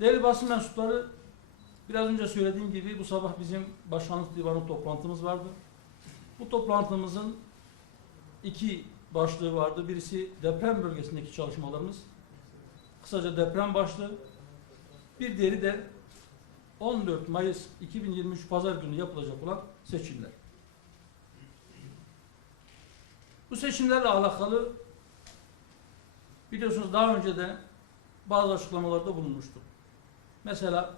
Değerli basın mensupları, biraz önce söylediğim gibi bu sabah bizim başkanlık divanı toplantımız vardı. Bu toplantımızın iki başlığı vardı. Birisi deprem bölgesindeki çalışmalarımız. Kısaca deprem başlığı. Bir diğeri de 14 Mayıs 2023 Pazar günü yapılacak olan seçimler. Bu seçimlerle alakalı biliyorsunuz daha önce de bazı açıklamalarda bulunmuştuk. Mesela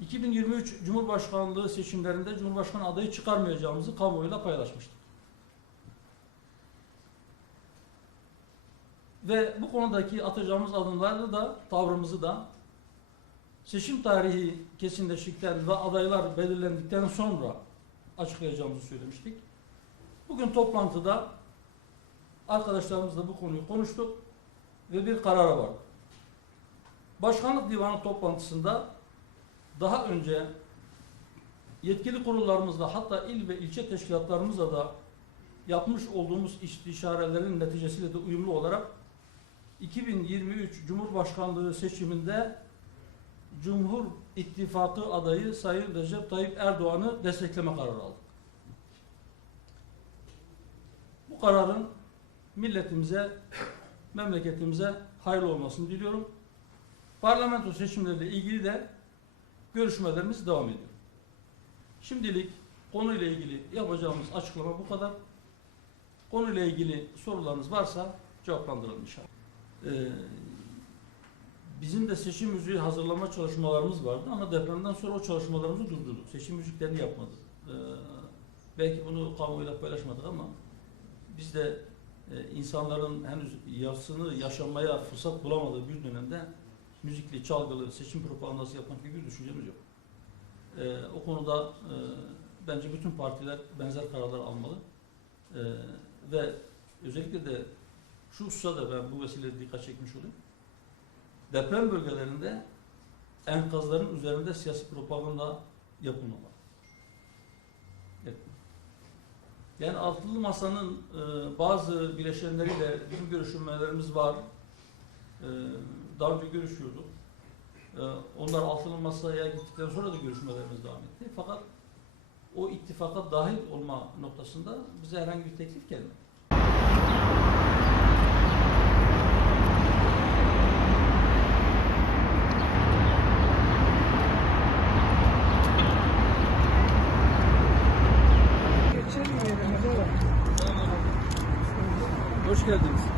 2023 Cumhurbaşkanlığı seçimlerinde Cumhurbaşkanı adayı çıkarmayacağımızı kamuoyuyla paylaşmıştık. Ve bu konudaki atacağımız adımları da tavrımızı da seçim tarihi kesinleştikten ve adaylar belirlendikten sonra açıklayacağımızı söylemiştik. Bugün toplantıda arkadaşlarımızla bu konuyu konuştuk ve bir karara vardık. Başkanlık Divanı toplantısında daha önce yetkili kurullarımızla hatta il ve ilçe teşkilatlarımızla da yapmış olduğumuz istişarelerin neticesiyle de uyumlu olarak 2023 Cumhurbaşkanlığı seçiminde Cumhur İttifakı adayı Sayın Recep Tayyip Erdoğan'ı destekleme kararı aldık. Bu kararın milletimize, memleketimize hayırlı olmasını diliyorum. Parlamento seçimleriyle ilgili de görüşmelerimiz devam ediyor. Şimdilik konuyla ilgili yapacağımız açıklama bu kadar. Konuyla ilgili sorularınız varsa cevaplandıralım inşallah. Ee, bizim de seçim müziği hazırlama çalışmalarımız vardı ama depremden sonra o çalışmalarımızı durdurduk. Seçim müziklerini yapmadık. Ee, belki bunu kamuoyuyla paylaşmadık ama biz de e, insanların henüz yarısını yaşamaya fırsat bulamadığı bir dönemde müzikli, çalgılı, seçim propagandası yapmak gibi bir düşüncemiz yok. Ee, o konuda e, bence bütün partiler benzer kararlar almalı. Ee, ve özellikle de şu hususa da ben bu vesileyle dikkat çekmiş olayım. Deprem bölgelerinde enkazların üzerinde siyasi propaganda yapılmamalı. Evet. Yani altılı masanın e, bazı bileşenleriyle bizim görüşmelerimiz var. E, daha önce görüşüyorduk. E, onlar altılı masaya gittikten sonra da görüşmelerimiz devam etti. Fakat o ittifaka dahil olma noktasında bize herhangi bir teklif gelmedi. Hoş geldiniz.